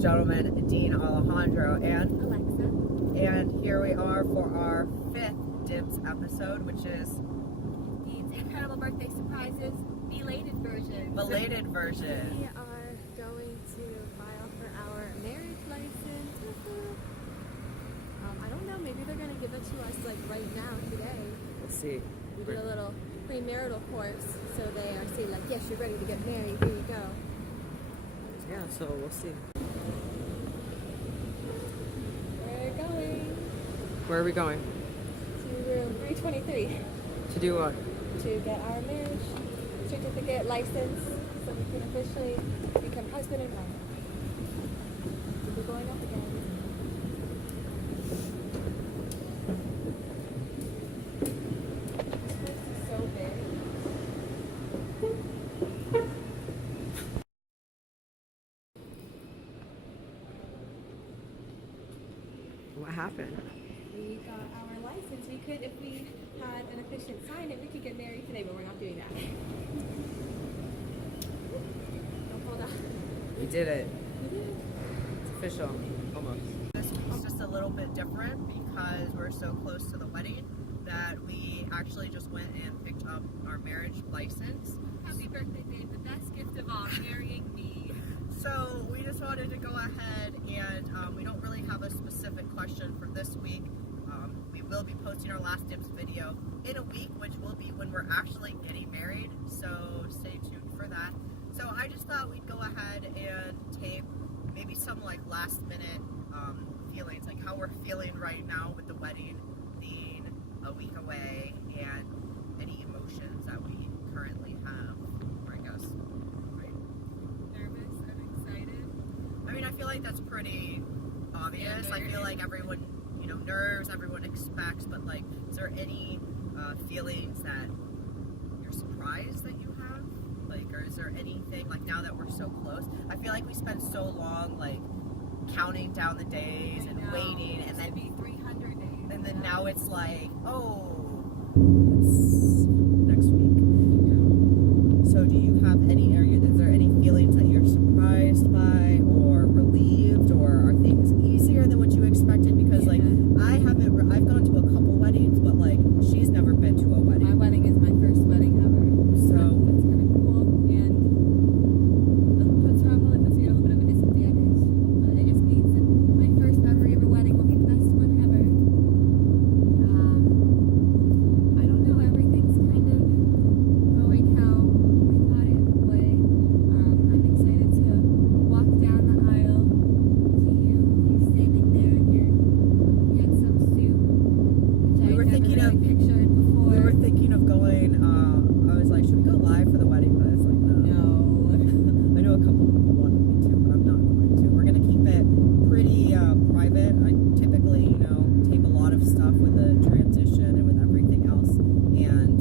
Gentleman, Dean Alejandro, and Alexa. And here we are for our 5th DIBS episode, which is Dean's incredible birthday surprises, belated version. Belated version. We are going to file for our marriage license. I don't know, maybe they're going to give it to us like right now, today. Let's see. We did a little premarital course, so they are saying like, yes, you're ready to get married, here you go. Yeah, so we'll see. We're going Where are we going? to room 323 To do what? to get our marriage certificate license so we can officially become husband and wife. We'll be going up again. This place is so big. What happened? We got our license. We could, if we had an officiant sign it, we could get married today, but we're not doing that. Don't fall down. We did it. We did it. It's official. Almost. This week's just a little bit different because we're so close to the wedding that we actually just went and picked up our marriage license. Happy birthday, babe. The best gift of all, marrying me. So we just wanted to go ahead and we don't really have a specific question for this week. We will be posting our last DIBS video in a week, which will be when we're actually getting married. So stay tuned for that. So I just thought we'd go ahead and tape maybe some like last minute feelings, like how we're feeling right now with the wedding being a week away and any emotions that we currently have, or I guess. Nervous and excited. I mean, I feel like that's pretty obvious. I feel like everyone, nerves, everyone expects, but like, is there any feelings that you're surprised that you have? Like, or is there anything, like now that we're so close? I feel like we spent so long, like, counting down the days and waiting, and then be 300 days. And then now it's like, oh, it's next week. So do you have any area, is there any feelings that you're surprised by or relieved, or are things easier than what you expected? Because like, I've gone to a couple weddings, but like, she's never been to a wedding. My wedding is my first wedding ever. So it's kind of cool, and it puts me at a little bit of a disadvantage. But it just means that my first memory of a wedding will be the best one ever. I don't know, everything's kind of going how I thought it would. I'm excited to walk down the aisle to you standing there in your handsome suit, which I never really pictured before. We were thinking of going, I was like, should we go live for the wedding? But it's like, no. I know a couple people wanted me to, but I'm not going to. We're going to keep it pretty private. I typically, tape a lot of stuff with the transition and with everything else. And,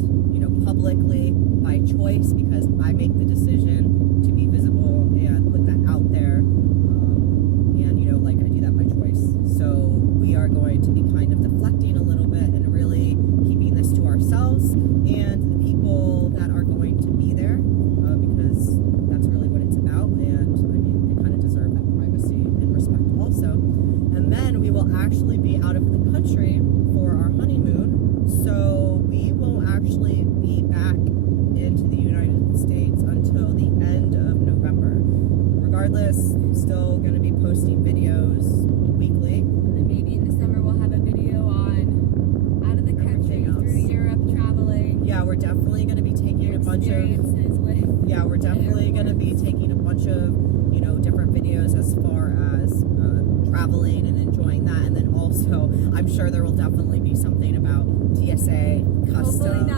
publicly by choice, because I make the decision to be visible and put that out there. And, I do that by choice. So we are going to be kind of deflecting a little bit and really keeping this to ourselves and the people that are going to be there, because that's really what it's about. And I mean, they kind of deserve that privacy and respect also. And then we will actually be out of the country for our honeymoon, so we won't actually be back into the United States until the end of November. Regardless, I'm still going to be posting videos weekly. And then maybe in December we'll have a video on out of the country, through Europe, traveling. Yeah, we're definitely going to be taking a bunch of we're definitely going to be taking a bunch of different videos as far as traveling and enjoying that. And then also, I'm sure there will definitely be something about TSA, customs,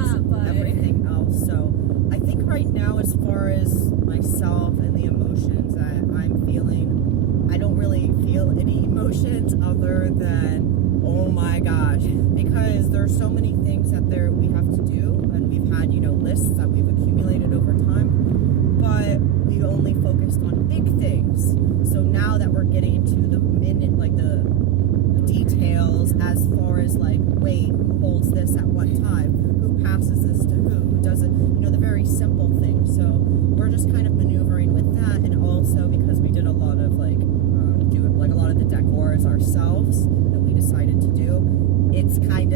everything else. So I think right now, as far as myself and the emotions that I'm feeling, I don't really feel any emotions other than, oh my gosh, because there's so many things that we have to do, and we've had, lists that we've accumulated over time, but we only focused on big things. So now that we're getting to the minute, like the details as far as like, wait, who holds this at what time? Who passes this to who does it? The very simple things. So we're just kind of maneuvering with that, and also because we did a lot of like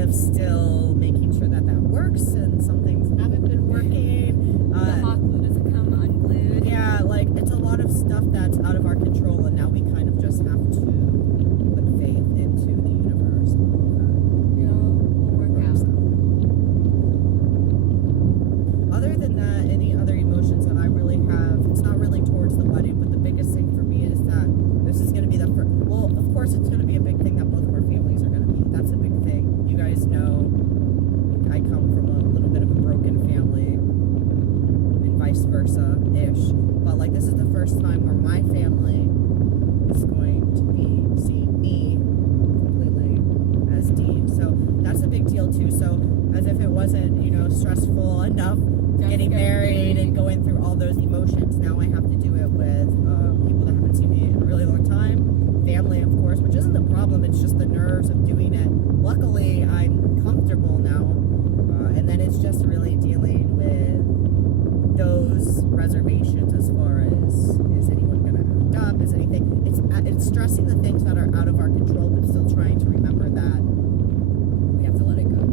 of still making sure that that works, and some things haven't been working. The hot glue doesn't come unglued. Yeah, like it's a lot of stuff that's out of our control, and now we kind of just have to put faith into the universe. It'll work out. Other than that, any other emotions that I really have, it's not really towards the wedding, but the biggest thing for me is that this is going to be the first, well, of course it's going to be a big thing that both of our families are going to meet. That's a big thing. You guys know I come from a little bit of a broken family and vice versa-ish. But like this is the first time where my family is going to be seeing me completely as Dean. So that's a big deal too. So as if it wasn't, you know, stressful enough getting married and going through all those emotions, now I have to do it with people that haven't seen me in a really long time. Family, of course, which isn't the problem. It's just the nerves of doing it. Luckily, I'm comfortable now. And then it's just really dealing with those reservations as far as, is anyone going to act up? Is anything? It's stressing the things that are out of our control, but still trying to remember that we have to let it go.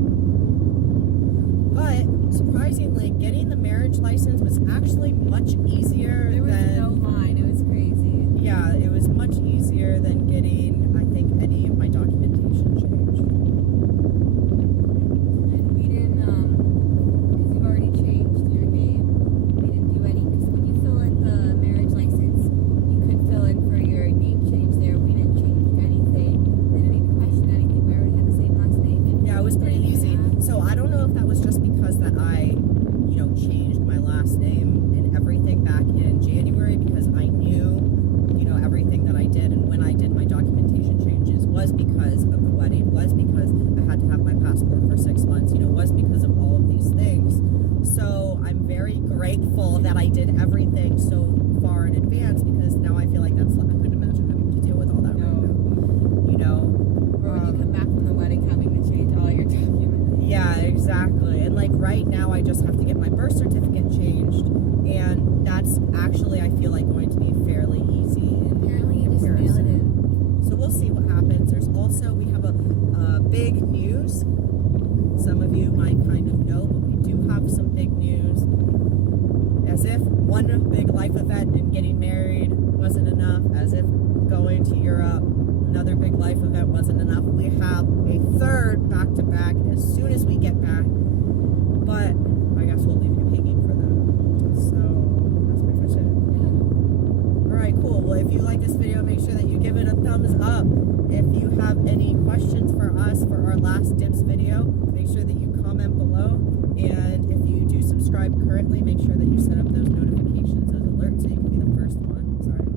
But surprisingly, getting the marriage license was actually much easier There was than... no line. It was crazy. Yeah, it was much easier than getting, I think, any of my documentation changed. And we didn't, because you've already changed your name, we didn't do any, because when you fill in the marriage license, you could fill in for your name change there. We didn't change anything. They didn't even question anything. We already had the same last name. And Yeah, it was pretty easy. So I don't know if that was just because that I, you know, changed my last name and everything back in January, because I knew, you know, everything that I did, and when I did my documentation changes was because of the wedding, was because I had to have my passport for 6 months, you know, was because of all of these things. So I'm very grateful that I did everything so far in advance, because now I feel like that's, I couldn't imagine having to deal with all that right now, you know. Or when you come back from the wedding, having to change all your documents. Yeah, exactly. And like right now I just have to get my birth certificate changed, and that's actually, I feel like, going to be fairly easy in Apparently you just mail it comparison. in. So we'll see what happens. There's also, we have a big news. Some of you might kind of know, but we do have some big news. As if one big life event and getting married wasn't enough, as if going to Europe, another big life event wasn't enough, we have a third back-to-back as soon as we get back. But I guess we'll leave you hanging for that. So that's pretty much it. Alright, cool. Well, if you like this video, make sure that you give it a thumbs up. If you have any questions for us for our last DIBS video, make sure that you comment below. And if you do subscribe currently, make sure that you set up those notifications, those alerts, so you can be the first one. Sorry.